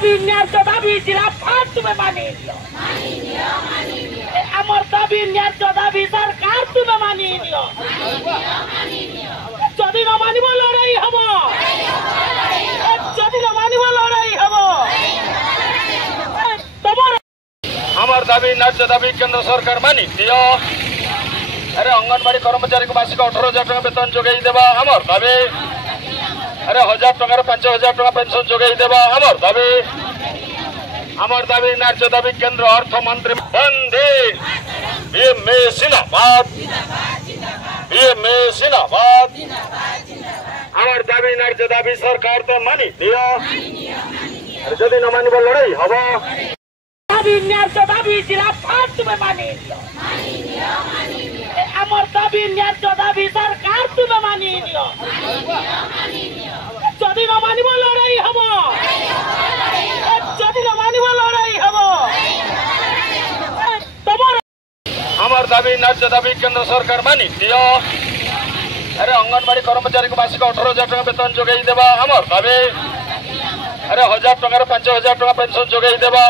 দাবি ন্যায্য দাবি জিরাফাত তুমি মানিয়ে নিও আমার দাবি ন্যায্য দাবি সরকার তুমি মানিয়ে নিও যদি না মানিব লড়াই হব যদি না মানিব লড়াই হব তোমার আমার দাবি ন্যায্য দাবি কেন্দ্র সরকার মানি দিও আরে অঙ্গনবাড়ি কর্মচারী মাসিক 18,000 টাকা বেতন যোগাই দেবা আমার দাবি আরে 1000 টাকার 5,000 টাকা পেনশন যোগাই দেবা আমার দাবি ন্যায্য দাবি কেন্দ্র অর্থমন্ত্রী বন্দে জিন্দাবাদ আমার দাবি ন্যায্য দাবি সরকার তো মানি দিও যদি না মানিব লড়াই হব দাবি ন্যায্য দাবি জিরাফাত তুমি মানিয়ে নিও আমার দাবি ন্যায্য দাবি সরকার তুমি মানিয়ে নিও যদি না মানিব লড়াই হব যদি না মানিব লড়াই হব তোমার আমার দাবি ন্যায্য দাবি কেন্দ্র সরকার মানি দিও আরে অঙ্গনবাড়ি কর্মচারী মাসিক 18,000 টাকা বেতন যোগাই দেবা আমার দাবি আরে 1000 টাকার 5,000 টাকা পেনশন যোগাই দেবা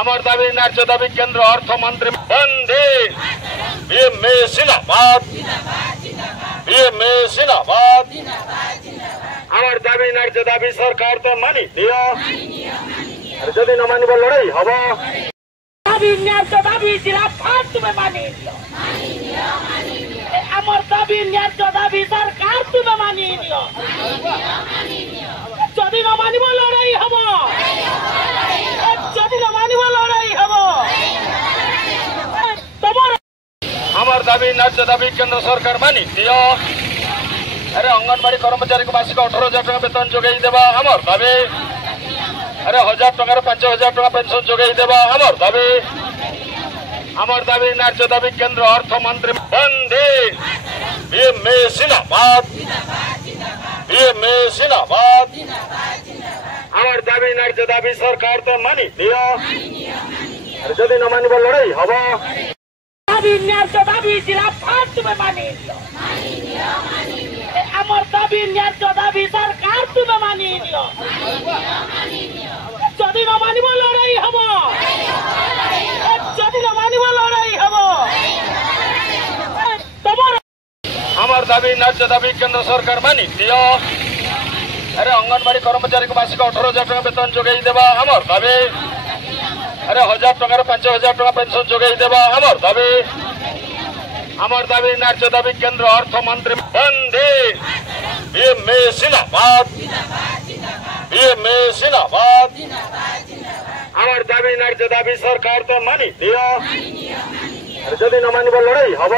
আমার দাবি ন্যায্য দাবি কেন্দ্র অর্থমন্ত্রী বন্দে জিন্দাবাদ আমার দাবি ন্যায্য দাবি সরকার তো মানি দিও যদি না মানিব লড়াই হব দাবি ন্যায্য দাবি জিরাফাত তুমি মানিয়ে নিও আমার দাবি ন্যায্য দাবি সরকার তুমি মানিয়ে নিও যদি না মানিব লড়াই হব যদি না মানিব লড়াই হব তোমার আমার দাবি ন্যায্য দাবি কেন্দ্র সরকার মানি দিও আরে অঙ্গনবাড়ি কর্মচারী মাসিক 18,000 টাকা বেতন যোগাই দেবা আমার দাবি আরে 1000 টাকার 5,000 টাকা পেনশন যোগাই দেবা আমার দাবি ন্যায্য দাবি কেন্দ্র অর্থমন্ত্রী বন্দে জিন্দাবাদ আমার দাবি ন্যায্য দাবি সরকার তো মানি দিও যদি না মানিব লড়াই হব দাবি ন্যায্য দাবি জিরাফাত তুমি মানিয়ে নিও আমার দাবি ন্যায্য দাবি সরকার তুমি মানিয়ে নিও যদি না মানিব লড়াই হব যদি না মানিব লড়াই হব তোমার আমার দাবি ন্যায্য দাবি কেন্দ্র সরকার মানি দিও আরে অঙ্গনবাড়ি কর্মচারী মাসিক 18,000 টাকা বেতন যোগাই দেবা আমার দাবি আরে 1000 টাকার 5,000 টাকা পেনশন যোগাই দেবা আমার দাবি ন্যায্য দাবি কেন্দ্র অর্থমন্ত্রী বন্দে জিন্দাবাদ আমার দাবি ন্যায্য দাবি সরকার তো মানি দিও যদি না মানিব লড়াই হব